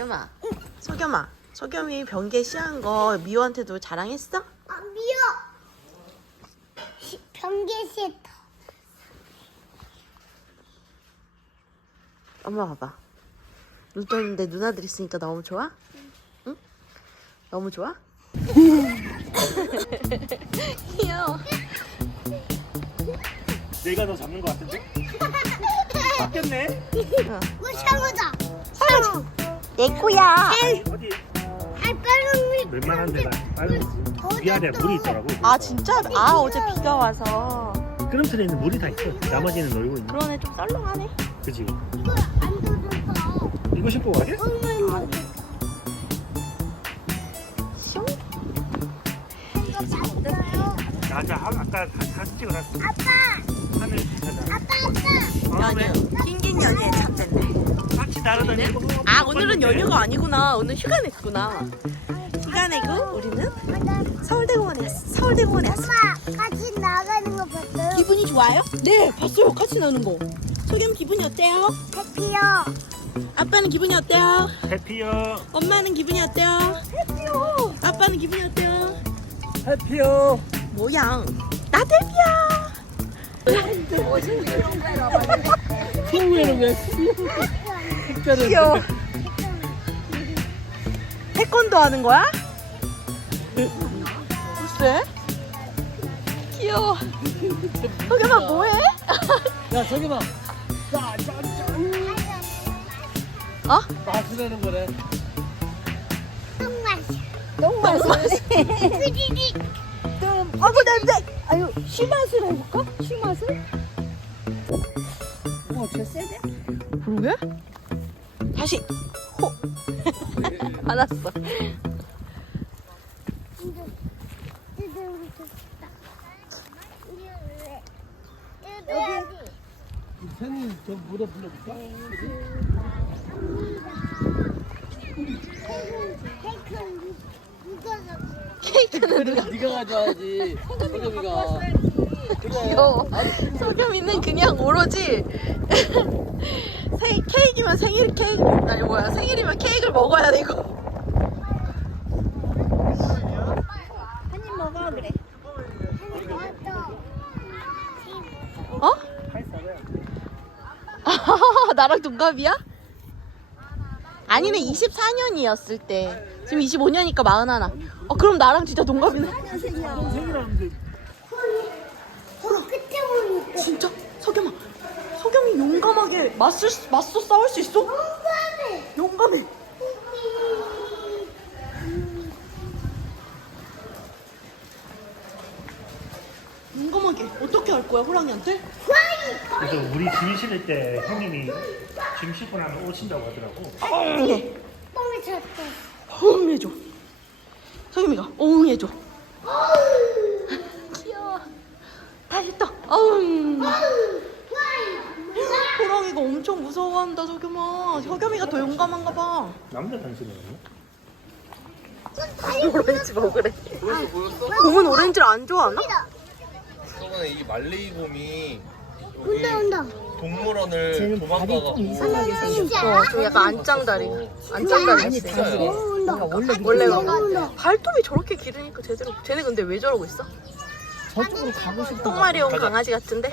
석겸아, 석겸아, 석겸이 변기에 씨한 거 미호한테도 자랑했어? 아 미워. 시- 변기 싫다. 엄마 봐봐. 눈 떴는데 누나들 있으니까 너무 좋아? 응? 너무 좋아? 귀여워. 내가 너 잡는 거 같은데? 바뀌었네? 뭐 상어다. 상어. 내 거야. 어디 아 빨간 물. 웬만한 데가 빨간지 위아래 물이 있더라고 아 진짜? 아 어제 비가 와서. 끄럼틀에는 물이 다 있어 나머지는 놀고 있는 그러네 좀 썰렁하네. 그지? 이거 안 젖어서. 이거 신고 가게? 엄마 슝. 이거 봤어요. 맞아 아, 아까 다, 사진 찍어놨어 아빠. 하늘 비슷하다 아빠 아빠. 어, 왜? 흰긴 연휴에 참됐네. 같이 날아다니고 아 오늘은 연휴가 아니구나. 오늘 휴가 냈구나. 휴가 내고 우리는 서울대공원에 왔어. 서울대공원에 왔어. 같이 나가는 거 봤어요? 기분이 좋아요? 네, 봤어요. 같이 나는 거. 소겸 기분이 어때요? 해피요. 아빠는 기분이 어때요? 해피요 엄마는 기분이 어때요? 해피요. 아빠는 기분이 어때요? 해피요 모양. 나 데뷔야. 처음에는 왜 특별한 귀여워. 태권도 하는 거야? 글쎄. 귀여워. 소겸아 뭐해? 야 저기 봐 짜짠짠 어? 마시라는 거래. 너무 맛있어. 아구 냄새. 아유, 쉬맛을 해볼까? 쉬맛을? 어, 저 세대? 그러게? 다시. 호. 알았어. 저? 케이크는 네가 가져와야지. 소겸이가. 귀여워. 소겸이는 그냥 오로지 생, 케이크면 생일 케이크 아니 뭐야 생일이면 케이크를 먹어야 되고 한입 먹어 그래. 어? 나랑 동갑이야? 아니네 24년이었을 때 지금 25년이니까 41. 어 그럼 나랑 진짜 동갑이네. 생일하는데 끝에 보니까 진짜 석겸아 석겸이 용감하게 수- 맞서 싸울 수 있어? 용감해. 용감하게 어떻게 할 거야 호랑이한테? 그래서 우리 짐 실을 때 형님이 짐 싣고 나면 오신다고 하더라고 어흥해 쳤대. 어흥해줘 석겸이가 어흥해줘 귀여워 잘했다 어흥 호랑 이가 엄청 무서워한다 석겸아 석겸이가 더 용감한가 봐 남자 단신이었나? 오렌지 먹으래 보였어 보였어? 곰은 오렌지를 안 좋아하나? 저번에 이 말레이 곰이 여기 온다 온다. 동물원을 도망가가고 이상하게 어, 좀 약간 안짱다리 안짱다리 아니, 있어 다리. 온다. 원래 원래 온다. 온다. 발톱이 저렇게 길으니까 제대로 쟤네 근데 왜 저러고 있어? 저쪽으로 가고 싶다. 똥마리 온 강아지 같은데?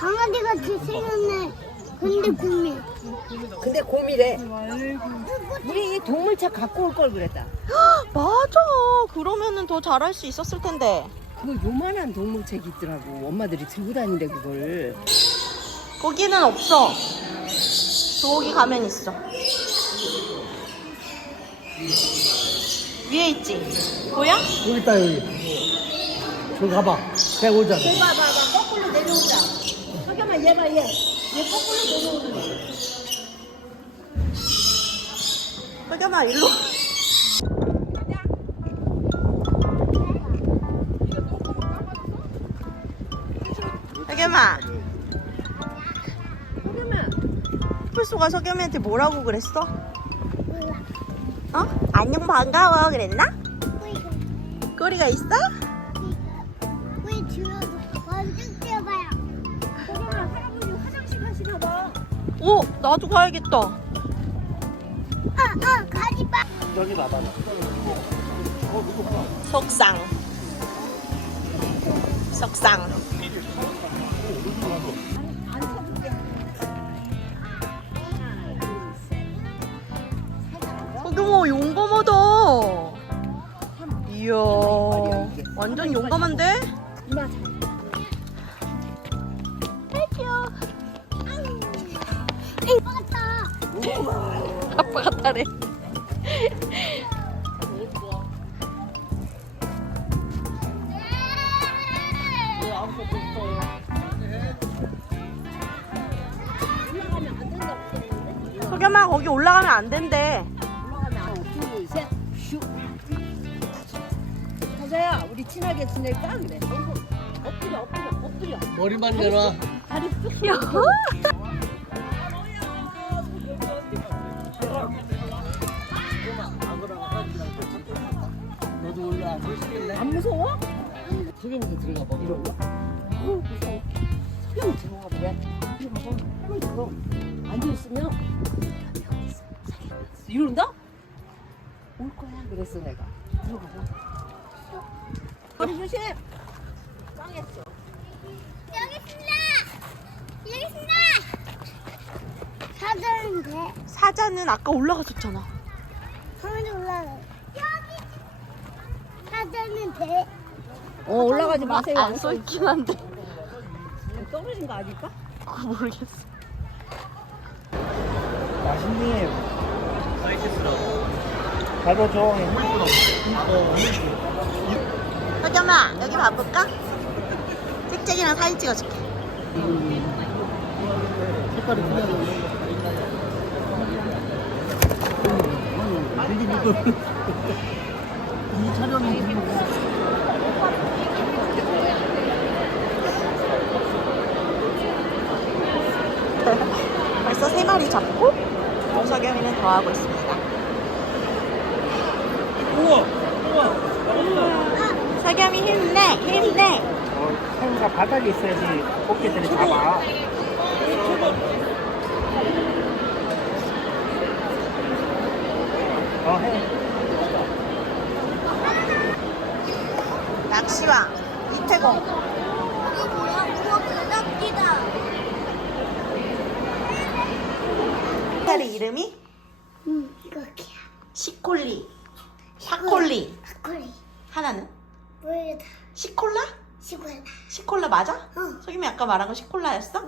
강아지 같이 생겼네. 근데 곰이. 근데 곰이래. 우리 동물차 갖고 올 걸 그랬다. 맞아 그러면은 더 잘할 수 있었을 텐데 그거 요만한 동물책이 있더라고. 엄마들이 들고 다니래 그걸. 거기는 없어 저기 가면 있어 위에 있지? 보여? 여기 있다 여기 저기 가봐 내가 오잖아 봐봐, 봐 거꾸로 내려오자. 잠깐만, 얘 봐, 얘. 얘 거꾸로 내려오자. 석겸아 일로 석겸아 석겸아. 풀소가 석겸이한테 뭐라고 그랬어? 몰라. 어? 안녕 반가워 그랬나? 왜 꼬리가 있어? 왜 줄여서 완 오 나도 가야겠다 어, 가지 마. 여기 봐봐. 속상. 속상. 소규모 용감하다. 이야, 완전 용감한데? 응. 먹었다. 아빠 같다래. 소겸아 거기 올라가면 안 된대. 가자야 우리 친하게 지낼까 그래 엎드려 엎드려 엎드려 머리만 내놔. 야호! 너 안 무서워? 소경도 들어가 봐. 어우 무서워 소경이 들어가 그래 이리 봐봐 소경이 들어 앉아있으면 이런다? 올 거야 그랬어 내가 들어가봐 머리 조심 짱했어 여기 있습니다. 여기 있습니다. 사자는 돼. 사자는 아까 올라가셨잖아. 하늘에 올라가. 사자는 돼. 어 올라가지 마세요 안 써있긴 한데. 떨어진 거 아닐까? 그거 모르겠어. 마신님. 가보죠. 소겸아 여기 봐볼까? 찍찍이랑 사진 찍어줄게. 색깔이 틀려요. 이 촬영이 벌써 세 마리 잡고 오석겸이는 더 하고 있습니다. 우와! 우와! 석겸이 힘내 힘내. 어, 새우가 바닥에 있어야지 꽃게들이 잡아. 어, 해. 낚시왕 이태공. 이거 뭐야? 딸의 이름이 응, 이거 기야. 시콜리, 샤콜리. 막걸리. 하나는 모르겠다. 시콜라? 시골. 시콜라 맞아? 응. 소겸이 아까 말한 거 시콜라였어?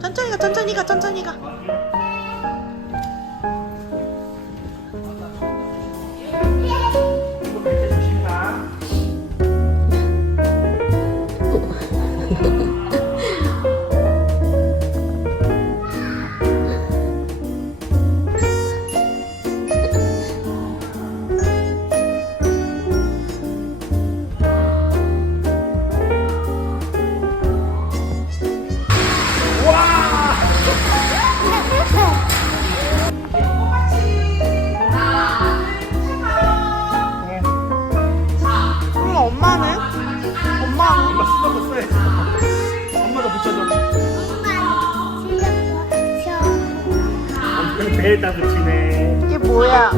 천천히 가 천천히 가 천천히 가. 배에다 붙이네. 이게 뭐야?